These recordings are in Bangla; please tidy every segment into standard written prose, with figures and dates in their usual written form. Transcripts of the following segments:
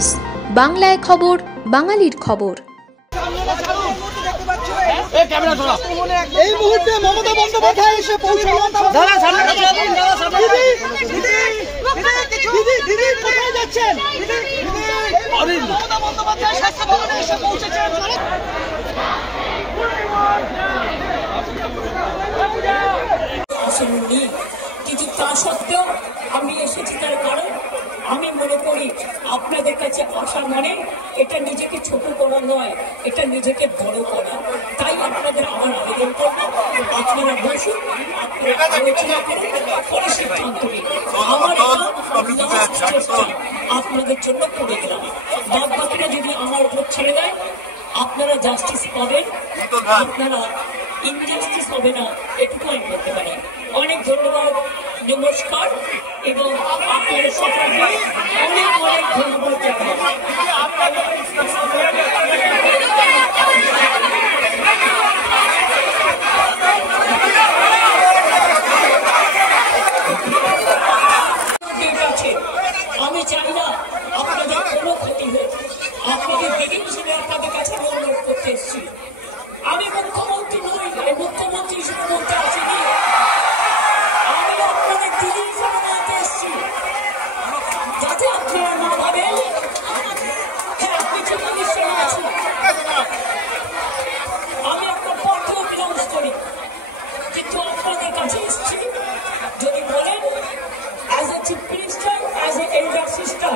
নিউজ, বাংলায় খবর, বাঙালির খবর। এই মুহূর্তে মমতা বন্দ্যোপাধ্যায় এসে পৌঁছলেন। দিদি কোথায় যাচ্ছেন? মমতা বন্দ্যোপাধ্যায় স্বাস্থ্য ভবনে এসে পৌঁছেছেন। কিন্তু তা সত্ত্বেও আমি এসেছি, তার কারণ আমি মনে করি আপনাদের কাছে আসা মানে এটা নিজেকে ছোট করা নয়, এটা নিজেকে বড় করা। তাই আপনাদের আমার আবেদন করবো, আপনারা বসুন, আপনারা আলোচনা করুন, পরে সিদ্ধান্ত নিন। আমার চেষ্টা আপনাদের জন্য করে দিলাম। বাদ বাকিরা যদি আমার উপর ছেড়ে দেয়, আপনারা জাস্টিস পাবেন, আপনারা ইনজাস্টিস হবে না, এটুকু আমি বলতে পারি। অনেক ধন্যবাদ, নমস্কার, এবং আপনাদের সকলকে অনেক অনেক ধন্যবাদ জানাই। আমি চাই না আপনাদের কোনো ক্ষতি হোক। আপনাদের দিদি হিসেবে আপনাদের কাছে অনুরোধ করতে এসেছি। আমি মুখ্যমন্ত্রী নই, মুখ্যমন্ত্রী হিসেবে বলতে আসিনি, আমি আপনাদের দিদি হিসেবে বলতে এসেছি, যাতে আপনারা না ভাবেন হ্যাঁ আপনি চিকিৎসা সঙ্গে আছেন। আমি একটা পথ বিলম্ব করি, কিন্তু আপনাদের কাছে এসেছি যদি বলেন as a chief minister, as a elder sister,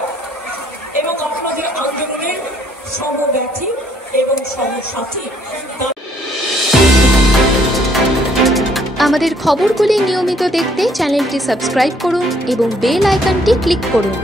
এবং আপনাদের আন্দোলনের সমব্যথী এবং সমসাথী। আমাদের খবরগুলি নিয়মিত দেখতে চ্যানেলটি সাবস্ক্রাইব করুন এবং বেল আইকনটি ক্লিক করুন।